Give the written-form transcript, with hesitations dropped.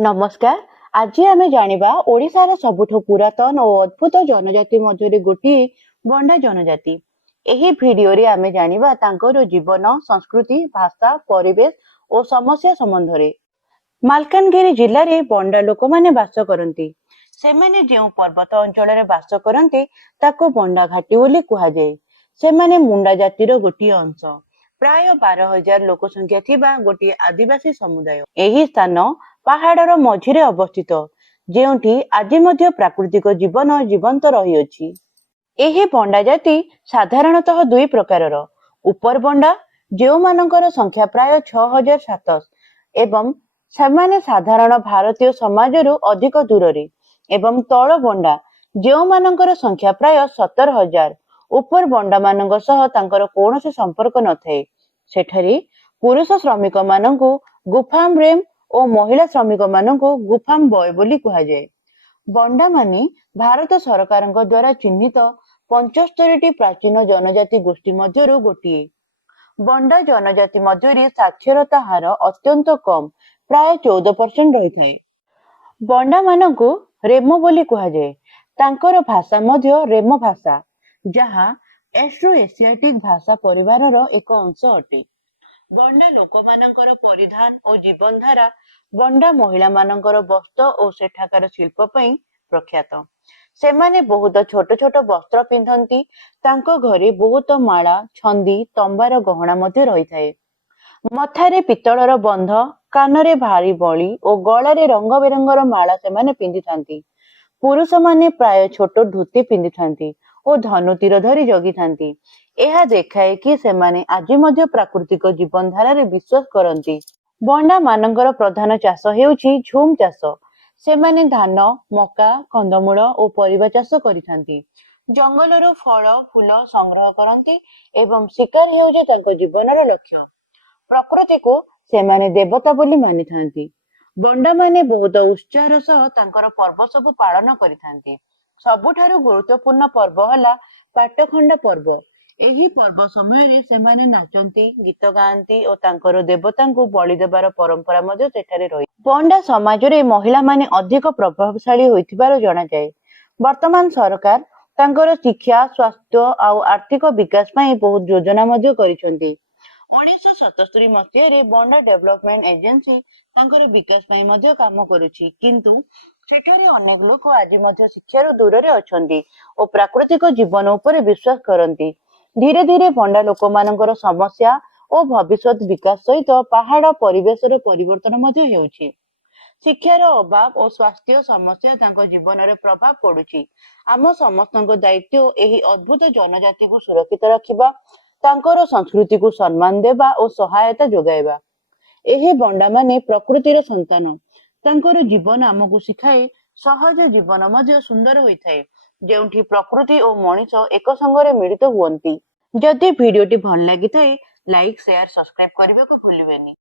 नमस्कार। आज आम जाना ओडिशार सबुठ पुरातन और अद्भुत जनजाति मध्य गोटे बंडा जनजाति। एही भिडियो रे आमे जानिबा तांकर जीवन, संस्कृति, भाषा, परिवेश और समस्या संबंध रे। मालकानगिरी जिल्ला रे बंडा लोक माने बास करंती। सेमाने जेउ पर्वत अंचल रे बास करंती ताको बंडा घाटी बोली कुहा जाय। सेमाने मुंडा जातिर गोटे अंश। प्राय 12,000 लोक संख्या थिबा गोटे आदिवासी समुदाय। एही स्थान पहाड़र मझिरे अवस्थित, जेउठी आज मध्य प्राकृतिक जीवन जीवंत रही। एही बंडा जाति साधारणतः दुई प्रकारर। उपर बंडा जेउ मानकर संख्या प्राय 6,700 एवं सेमाने साधारण भारतीय समाजरू अधिक दूर एवं तल बंडा जेउ मानकर संख्या प्राय 17,000। उपर बंडा मानक सह तांकर कौनसी संपर्क नथाए। सेठारी पुरुष श्रमिक मानकु गुफाम रेम और महिला श्रमिक मानकु गुफाम बॉय बोली कुहा जाए। बंडा मानी भारत सरकार द्वारा चिन्हित 75टी प्राचीन जनजाति गोष्ठी मध्यरु गोटिए। बंडा जनजाति मध्यरे साक्षरता हार अत्यंत कम, प्राय 14% रही थाए। बंडा मानकु रेमो बोली कुहा जाए। तांकर भाषा मध्य रेमो भाषा, जहाँ एस्ट्रो एशियाटिक भाषा परिवारर एक अंश अटे। बंडा लोक मानकर परिधान और जीवन धारा बंडा महिला मानकर वस्त्र और सेठाकार शिल्प पई प्रख्यात। सेमाने बहुत छोट छोट वस्त्र पिंधंती। तांको घरे बहुत माला, छंदी, तंबार गहना मध्य रही थाए। मथारे पितलर बंध, कानरे भारी बली और गलारे रंग बेरंगर माला सेमाने पिंधि थांती। पुरुष माने प्राय छोट धोती पिंधि थांती और धनु तीर धरी जगी थांती। एहा देखाए कि सेमाने आज मध्य प्राकृतिक जीवन धारा रे विश्वास करंती। बंडा मानकर प्रधान चाष हेउछि झूम चाष। सेमाने धान, मका, कंदमूल और परिबा चाष करिथांती। जंगलर फल फूल संग्रह करंती एवं शिकार हेउछि तांको जीवनर लक्ष्य। प्रकृति को सेमाने देवता बोली मानि थांती। बंडा माने बहुत उत्साहर सह तांकर पर्व सब पालन करिथांती। सबुठारु गुरुत्वपूर्ण पर्व हला पाटखंडा पर्व। एही पर्व समय रे सेमाने नाचंती, गीत गांती और तांकर देवतांकु बलि देबार परंपरा मध्ये सेठारे रही। बंडा समाज रे महिला माने अधिक प्रभावशाली होइथिबार जणा जाय। वर्तमान सरकार तांकर शिक्षा, स्वास्थ्य और आर्थिक विकास पई बहुत योजना मध्ये करिसंती। 1977 मसीह रे बंडा डेवलपमेंट एजेंसी तांकर विकास पई मध्ये काम करूछि, किंतु सेठारे अनेक लोक आज मध्ये शिक्षार दूर रे अछंती और प्राकृतिक जीवन उपरे विश्वास करंती। धीरे धीरे बंडा लोक मानकर समस्या और भविष्य विकास सहित पहाड़ परिवेश परिवर्तन मध्ये हेउछि। शिक्षार अभाव और स्वास्थ्य समस्या तांको जीवन रे प्रभाव पड़ुछि। आम समस्तक दायित्व एही अद्भुत जनजाति को सुरक्षित रखिबा, तांकर संस्कृति को सम्मान देबा और सहायता जोगाइबा। एही बंडा माने प्रकृतिर संतान। तांकर जीवन आमको शिखाए सहज जीवन मध्ये सुंदर होइथाए, जेउठी प्रकृति और मनीष एक संगरे मिलित हुअंती। जदि भिडियोटी भल लागि थाए लाइक शेयर सब्सक्राइब करबा को भूलिबेनी।